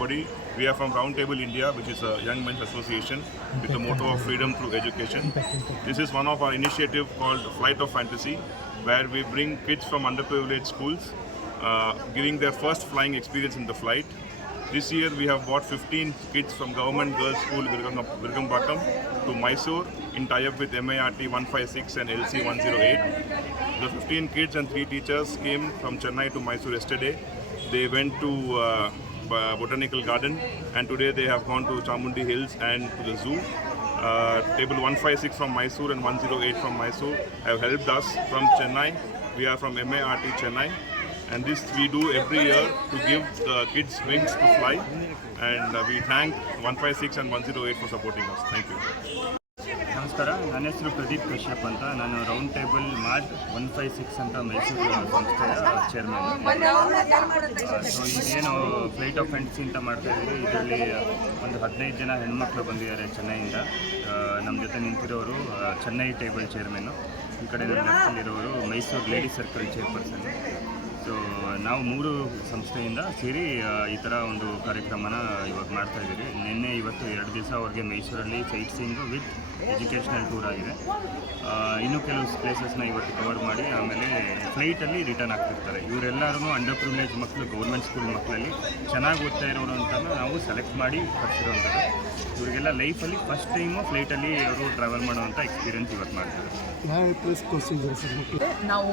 everybody. We are from Roundtable India, which is a young men's association with the motto of freedom through education. This is one of our initiatives called Flight of Fantasy, where we bring kids from underprivileged schools, giving their first flying experience in the flight. This year we have brought 15 kids from Government Girls School Virgambattam to Mysore in tie-up with MART 156 and LC 108. The 15 kids and 3 teachers came from Chennai to Mysore yesterday. They went to Botanical Garden, and today they have gone to Chamundi Hills and to the zoo. Table 156 from Mysore and 108 from Mysore have helped us from Chennai. We are from MART Chennai, and this we do every year to give the kids wings to fly, and we thank 156 and 108 for supporting us. Thank you. ನಮಸ್ಕಾರ, ನನ್ನ ಹೆಸರು ಪ್ರದೀಪ್ ಕಶ್ಯಪ್ ಅಂತ. ನಾನು round table mart 156 ಅಂತ ಮೈಸೂರು ಸಂಸ್ಥೆಯ chairman. So ಈಗೇನು flight of fantasy ಅಂತ ಮಾಡ್ತಾ ಇದ್ದೀವಿ, ಇದರಲ್ಲಿ ಒಂದು 15 ಜನ ಹೆಣ್ಮಕ್ಳು ಬಂದಿದ್ದಾರೆ ಚೆನ್ನೈಯಿಂದ. ನಮ್ಮ ಜೊತೆ ನಿಂತಿರೋರು ಚೆನ್ನೈ ಟೇಬಲ್ ಚೇರ್ಮನ್ನು, ಈ ಕಡೆ ಲೆಫ್ಟಲ್ಲಿರೋರು Mysuru ladies circle chairperson. So ನಾವು 3 ಸಂಸ್ಥೆಯಿಂದ ಸೇರಿ ಈ ಥರ ಒಂದು ಕಾರ್ಯಕ್ರಮನ ಇವಾಗ ಮಾಡ್ತಾಯಿದ್ದೀವಿ. ನಿನ್ನೆ ಇವತ್ತು 2 ದಿವಸ ಅವ್ರಿಗೆ ಮೈಸೂರಲ್ಲಿ site seeing with educational tour ಆಗಿದೆ. ಇನ್ನೂ ಕೆಲವು ಪ್ಲೇಸಸ್ನ ಇವತ್ತು ಕವರ್ ಮಾಡಿ ಆಮೇಲೆ ಫ್ಲೈಟಲ್ಲಿ ರಿಟರ್ನ್ ಆಗ್ತಿರ್ತಾರೆ. ಇವರೆಲ್ಲರೂ ಅಂಡರ್ ಪ್ರಿವಿಲೇಜ್ ಮಕ್ಕಳು, ಗೌರ್ಮೆಂಟ್ ಸ್ಕೂಲ್ ಮಕ್ಕಳಲ್ಲಿ ಚೆನ್ನಾಗಿ ಓದ್ತಾ ಇರೋರು ಅಂತ ನಾವು ಸೆಲೆಕ್ಟ್ ಮಾಡಿ ಕರ್ಸಿರೋಂಥದ್ದು. ಇವರಿಗೆಲ್ಲ ಲೈಫಲ್ಲಿ ಫಸ್ಟ್ ಟೈಮು ಫ್ಲೈಟಲ್ಲಿ ಅವರು ಟ್ರಾವೆಲ್ ಮಾಡೋವಂಥ ಎಕ್ಸ್ಪೀರಿಯನ್ಸ್ ಇವತ್ತು ಮಾಡ್ತಾರೆ. ನಾವು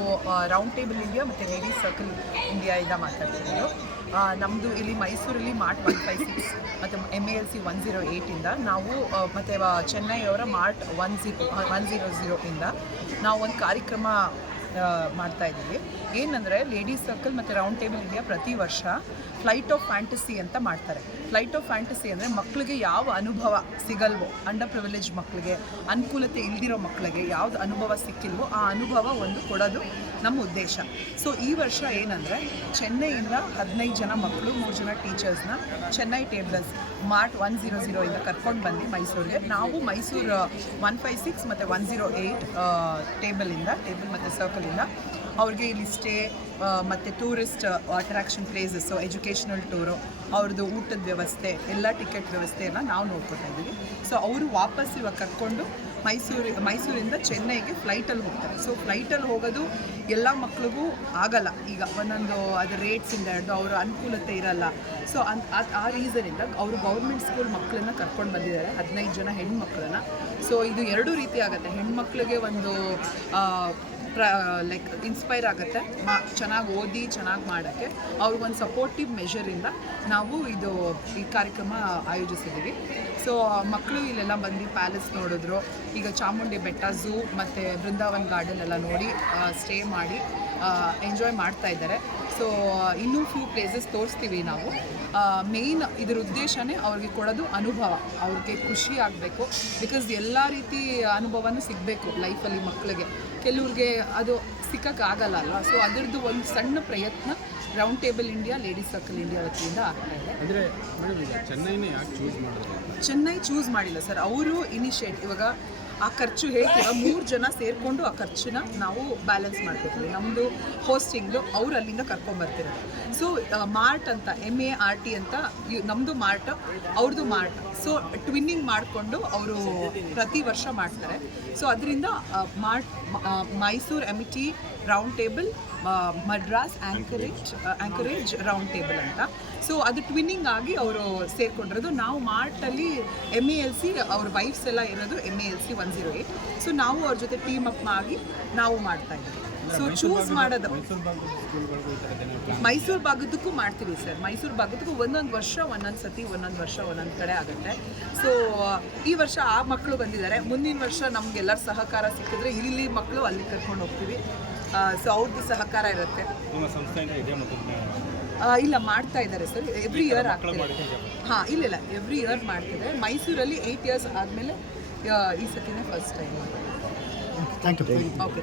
ರೌಂಡ್ ಟೇಬಲ್ ಇಂಡಿಯಾ ಮತ್ತು ಲೇಡೀಸ್ ಸರ್ಕಲ್ ಇಂಡಿಯಾದಿಂದ ಮಾತಾಡ್ತಿರೋದು. ನಮ್ಮದು ಇಲ್ಲಿ ಮೈಸೂರಲ್ಲಿ ಮಾರ್ಟ್ 156 ಮತ್ತು MALC 108 ಇಂದ ನಾವು ಮತ್ತು ಚೆನ್ನೈಯವರ ಮಾರ್ಟ್ 100 ಇಂದ ನಾವು ಒಂದು ಕಾರ್ಯಕ್ರಮ ಮಾಡ್ತಾಯಿದ್ದೀವಿ. ಏನಂದರೆ ಲೇಡೀಸ್ ಸರ್ಕಲ್ ಮತ್ತು ರೌಂಡ್ ಟೇಬಲ್ ಇಂಡಿಯಾ ಪ್ರತಿ ವರ್ಷ ಫ್ಲೈಟ್ ಆಫ್ ಫ್ಯಾಂಟಸಿ ಅಂತ ಮಾಡ್ತಾರೆ. ಫ್ಲೈಟ್ ಆಫ್ ಫ್ಯಾಂಟಸಿ ಅಂದರೆ ಮಕ್ಕಳಿಗೆ ಯಾವ ಅನುಭವ ಸಿಗಲ್ವೋ, ಅಂಡರ್ ಪ್ರಿವಿಲೇಜ್ ಮಕ್ಕಳಿಗೆ, ಅನುಕೂಲತೆ ಇಲ್ದಿರೋ ಮಕ್ಕಳಿಗೆ ಯಾವ್ದು ಅನುಭವ ಸಿಕ್ಕಿಲ್ವೋ ಆ ಅನುಭವ ಒಂದು ಕೊಡೋದು ನಮ್ಮ ಉದ್ದೇಶ. ಸೊ ಈ ವರ್ಷ ಏನಂದರೆ ಚೆನ್ನೈಯಿಂದ 15 ಜನ ಮಕ್ಕಳು, 3 ಜನ ಟೀಚರ್ಸ್ನ ಚೆನ್ನೈ ಟೇಬಲ್ಸ್ ಮಾರ್ಟ್ 100 ಇಂದ ಕರ್ಕೊಂಡು ಬಂದು ಮೈಸೂರಿಗೆ. ನಾವು ಮೈಸೂರು 156 ಮತ್ತು 108 ಟೇಬಲ್ ಮತ್ತು ಸರ್ಕಲಿಂದ ಅವ್ರಿಗೆ ಇಲ್ಲಿ ಸ್ಟೇ ಮತ್ತು tourist attraction places, educational tour, ಅವ್ರದ್ದು ಊಟದ ವ್ಯವಸ್ಥೆ, ಎಲ್ಲ ಟಿಕೆಟ್ ವ್ಯವಸ್ಥೆಯನ್ನು ನಾವು ನೋಡ್ಕೊತಾ ಇದ್ದೀವಿ. ಸೊ ಅವರು ವಾಪಸ್ ಇವಾಗ ಕರ್ಕೊಂಡು ಮೈಸೂರಿಂದ ಚೆನ್ನೈಗೆ ಫ್ಲೈಟಲ್ಲಿ ಹೋಗ್ತಾರೆ. ಸೊ ಫ್ಲೈಟಲ್ಲಿ ಹೋಗೋದು ಎಲ್ಲ ಮಕ್ಳಿಗೂ ಆಗಲ್ಲ. ಈಗ ಒಂದೊಂದು ಅದು ರೇಟ್ಸಿಂದ ಹಿಡಿದು ಅವರ ಅನುಕೂಲತೆ ಇರಲ್ಲ. ಸೊ ಆ ರೀಸನಿಂದ ಅವರು ಗೌರ್ಮೆಂಟ್ ಸ್ಕೂಲ್ ಮಕ್ಕಳನ್ನ ಕರ್ಕೊಂಡು ಬಂದಿದ್ದಾರೆ, 15 ಜನ ಹೆಣ್ಮಕ್ಳನ್ನ. ಸೊ ಇದು 2 ರೀತಿ ಆಗುತ್ತೆ. ಹೆಣ್ಮಕ್ಳಿಗೆ ಒಂದು ಲೈಕ್ ಇನ್ಸ್ಪೈರ್ ಆಗುತ್ತೆ, ಚೆನ್ನಾಗಿ ಓದಿ ಚೆನ್ನಾಗಿ ಮಾಡೋಕ್ಕೆ. ಅವ್ರಿಗೊಂದು ಸಪೋರ್ಟಿವ್ ಮೆಷರಿಂದ ನಾವು ಈ ಕಾರ್ಯಕ್ರಮ ಆಯೋಜಿಸಿದ್ದೀವಿ. ಸೊ ಮಕ್ಕಳು ಇಲ್ಲೆಲ್ಲ ಬಂದು ಪ್ಯಾಲೇಸ್ ನೋಡಿದ್ರು, ಈಗ ಚಾಮುಂಡಿ ಬೆಟ್ಟ, ಝೂ ಮತ್ತು ಬೃಂದಾವನ್ ಗಾರ್ಡನ್ ಎಲ್ಲ ನೋಡಿ ಸ್ಟೇ ಮಾಡಿ ಎಂಜಾಯ್ ಮಾಡ್ತಾ ಇದ್ದಾರೆ. ಸೊ ಇನ್ನೂ ಫ್ಯೂ ಪ್ಲೇಸಸ್ ತೋರಿಸ್ತೀವಿ ನಾವು. ಮೇಯ್ನ್ ಇದ್ರ ಉದ್ದೇಶನೇ ಅವ್ರಿಗೆ ಕೊಡೋದು ಅನುಭವ, ಅವ್ರಿಗೆ ಖುಷಿ ಆಗಬೇಕು. ಬಿಕಾಸ್ ಎಲ್ಲ ರೀತಿ ಅನುಭವನೂ ಸಿಗಬೇಕು ಲೈಫಲ್ಲಿ ಮಕ್ಕಳಿಗೆ. ಕೆಲವ್ರಿಗೆ ಅದು ಸಿಕ್ಕೋಕ್ಕಾಗಲ್ಲ ಅಲ್ವಾ. ಸೊ ಅದರದ್ದು ಒಂದು ಸಣ್ಣ ಪ್ರಯತ್ನ round table India, ladies circle India ವತಿಯಿಂದ ಆಗ್ತಾ ಇದೆ. ಅಂದರೆ ಚೆನ್ನೈನೇ ಯಾಕೆ ಚೂಸ್ ಮಾಡಿದ್ರು? ಚೆನ್ನೈ ಚೂಸ್ ಮಾಡಿಲ್ಲ ಸರ್, ಅವರು ಇನಿಷಿಯೇಟ್. ಇವಾಗ ಆ ಖರ್ಚು ಹೇಳ್ತೀವ, 3 ಜನ ಸೇರಿಕೊಂಡು ಆ ಖರ್ಚನ್ನ ನಾವು ಬ್ಯಾಲೆನ್ಸ್ ಮಾಡ್ಕೊತೀವಿ. ನಮ್ಮದು ಹೋಸ್ಟಿಂಗ್ದು ಅವ್ರು ಅಲ್ಲಿಂದ ಕರ್ಕೊಂಬರ್ತಿರೋದು. ಸೊ ಮಾರ್ಟ್ ಅಂತ MART ಅಂತ ನಮ್ಮದು ಮಾರ್ಟ್, ಅವ್ರದ್ದು ಮಾರ್ಟ್. ಸೊ ಟ್ವಿನ್ನಿಂಗ್ ಮಾಡಿಕೊಂಡು ಅವರು ಪ್ರತಿ ವರ್ಷ ಮಾಡ್ತಾರೆ. ಸೊ ಅದರಿಂದ mart Mysuru MT round table, Madras ಆ್ಯಂಕರೇಜ್ round table ಅಂತ. ಸೊ ಅದು ಟ್ವಿನ್ನಿಂಗ್ ಆಗಿ ಅವರು ಸೇರಿಕೊಂಡಿರೋದು. ನಾವು ಮಾರ್ಟಲ್ಲಿ MALC ಅವ್ರ ವೈಫ್ಸ್ ಎಲ್ಲ ಇರೋದು MALC 108. ಸೊ ನಾವು ಅವ್ರ ಜೊತೆ ಟೀಮ್ ಅಪ್ ಆಗಿ ನಾವು ಮಾಡ್ತಾ ಇದ್ದೀವಿ. ಸೊ ಚೂಸ್ ಮಾಡೋದು ಮೈಸೂರು ಭಾಗದಕ್ಕೂ ಮಾಡ್ತೀವಿ ಸರ್. ಮೈಸೂರು ಭಾಗದಕ್ಕೂ ಒಂದೊಂದು ವರ್ಷ ಒಂದೊಂದು ಕಡೆ ಆಗುತ್ತೆ. ಸೊ ಈ ವರ್ಷ ಆ ಮಕ್ಕಳು ಬಂದಿದ್ದಾರೆ. ಮುಂದಿನ ವರ್ಷ ನಮಗೆಲ್ಲರ ಸಹಕಾರ ಸಿಕ್ಕಿದ್ರೆ ಇಲ್ಲಿ ಮಕ್ಕಳು ಅಲ್ಲಿ ಕರ್ಕೊಂಡು ಹೋಗ್ತೀವಿ. ಸೊ ಅವ್ರದ್ದು ಸಹಕಾರ ಇರುತ್ತೆ. ಇಲ್ಲ, ಮಾಡ್ತಾ ಇದ್ದಾರೆ ಸರ್, ಎವ್ರಿ ಇಯರ್ ಆಗ್ತಿದೆ. ಇಲ್ಲ ಎವ್ರಿ ಇಯರ್ ಮಾಡ್ತಿದೆ. ಮೈಸೂರಲ್ಲಿ 8 ಇಯರ್ಸ್ ಆದಮೇಲೆ ಈ ಸತಿನೇ first time. Thank you. Okay.